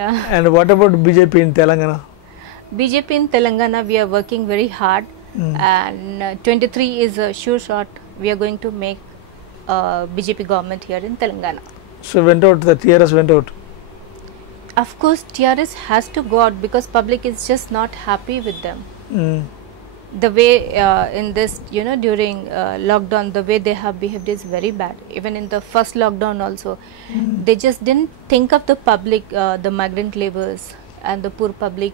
Yeah. And what about BJP in Telangana? BJP in Telangana, we are working very hard, and 23 is a sure shot. We are going to make BJP government here in Telangana. So went out, the TRS went out. Of course, TRS has to go out because public is just not happy with them. The way in this, during lockdown, the way they have behaved is very bad. Even in the first lockdown also, they just didn't think of the public, the migrant laborers and the poor public.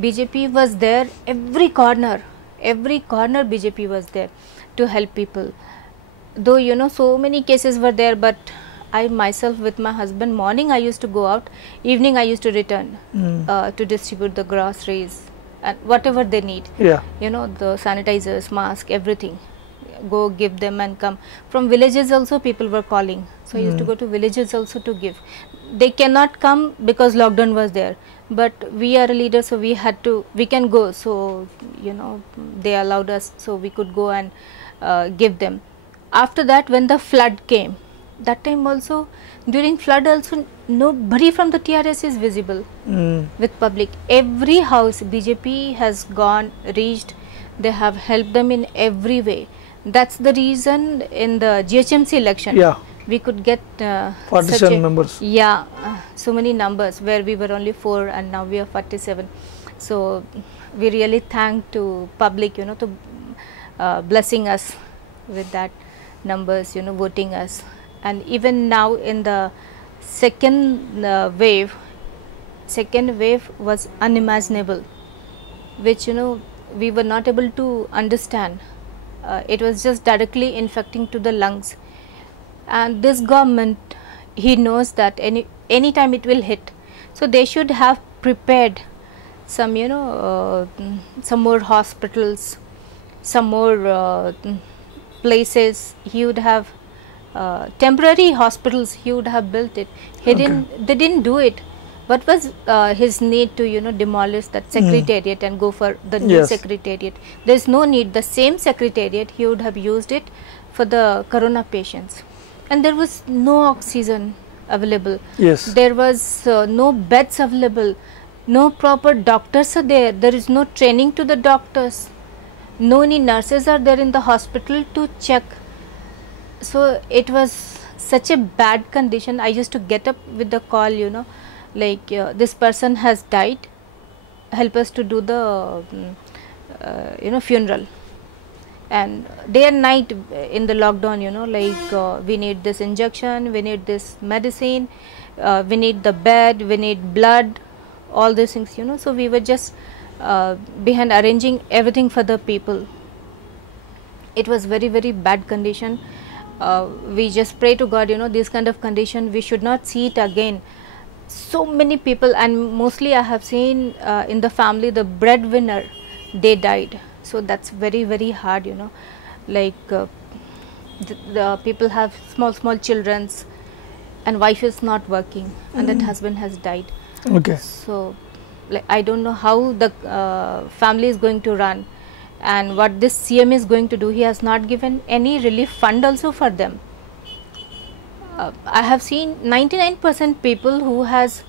BJP was there every corner BJP was there to help people. Though so many cases were there, but I myself with my husband, morning I used to go out, evening I used to return to distribute the groceries and whatever they need. Yeah. The sanitizers, mask, everything. Go give them and come. From villages also people were calling. So I used to go to villages also to give. They cannot come because lockdown was there. But we are a leader, so we can go. So, they allowed us, so we could go and give them. After that, when the flood came, that time also, during flood also, nobody from the TRS is visible with public. Every house BJP has gone, reached, they have helped them in every way. That's the reason in the GHMC election, we could get 47 members. Yeah, so many numbers where we were only 4 and now we are 47. So we really thank to public, to blessing us with that numbers, voting us. And even now in the second wave was unimaginable, which we were not able to understand. It was just directly infecting to the lungs. And this government, he knows that any time it will hit, so they should have prepared some some more hospitals, some more places. He would have temporary hospitals, he would have built it. They didn't do it. What was his need to demolish that secretariat and go for the new secretariat? There is no need. The same secretariat, he would have used it for the corona patients. And there was no oxygen available. There was no beds available. No proper doctors are there. There is no training to the doctors. No any nurses are there in the hospital to check. So it was such a bad condition. I used to get up with the call, like this person has died. Help us to do the funeral. And day and night in the lockdown, like we need this injection, we need this medicine, we need the bed, we need blood, all these things, So we were just behind arranging everything for the people. It was very, very bad condition. We just pray to God, this kind of condition, we should not see it again. So many people, and mostly I have seen in the family, the breadwinner, they died. So that's very, very hard, like the people have small children and wife is not working and that husband has died. So like, I don't know how the family is going to run and what this CM is going to do. He has not given any relief fund also for them. I have seen 99% people who has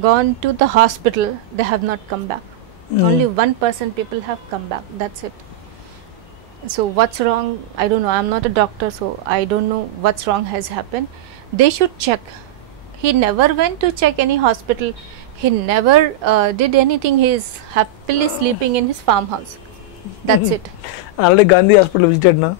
gone to the hospital, they have not come back. Only 1% people have come back, that's it. So what's wrong? I don't know. I'm not a doctor, so I don't know what's wrong has happened. They should check. He never went to check any hospital. He never did anything. He is happily sleeping in his farmhouse. That's it. Already Gandhi Hospital visited, na?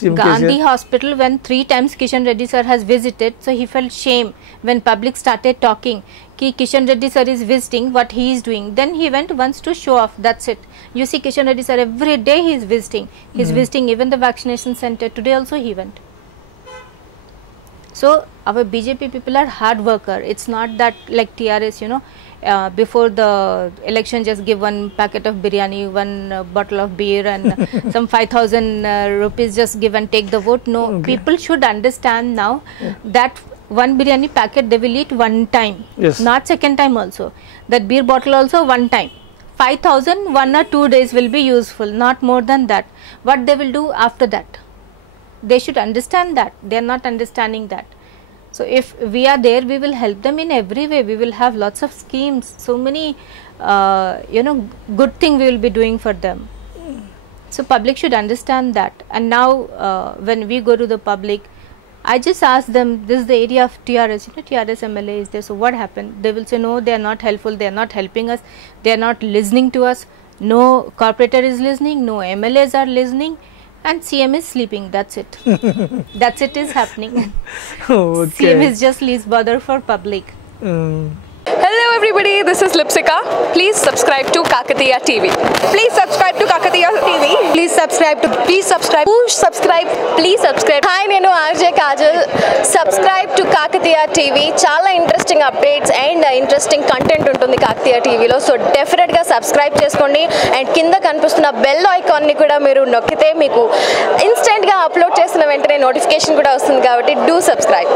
Gandhi Hospital, when 3 times Kishan Reddy sir has visited, so he felt shame when public started talking ki Kishan Reddy sir is visiting, what he is doing. Then he went once to show off, that's it. You see Kishan Reddy sir every day he is visiting. He is visiting even the vaccination center. Today also he went. So our BJP people are hard worker. It's not that like TRS, before the election just give 1 packet of biryani, 1 bottle of beer and some 5,000 rupees just give and take the vote. No, people should understand now that 1 biryani packet they will eat 1 time, not second time also. That beer bottle also 1 time. 5,000 1 or 2 days will be useful, not more than that. What they will do after that? They should understand that. They are not understanding that. So if we are there, we will help them in every way. We will have lots of schemes, so many good thing we will be doing for them. So public should understand that. And now when we go to the public, I just ask them, this is the area of TRS, TRS MLA is there, so what happened? They will say, no, they are not helpful, they are not helping us, they are not listening to us, no corporator is listening, no MLAs are listening, and CM is sleeping. That's it. That's it is happening. Okay. CM is just least bother for public. Hello everybody, this is Lipsika. Please subscribe to Kakatiya TV. Please subscribe to Kakatiya TV. Please subscribe. Push subscribe. Please subscribe. Hi, nenu RJ Kajal. Subscribe to Kakatiya TV. Chala interesting updates and interesting content untundi Kakatiya TV lo. So definitely ga subscribe cheskondi and kinda kanipustunna bell icon ni kuda meeru nokkite meeku instant ga upload chesina ventane notification kuda vastundi kabatti do subscribe.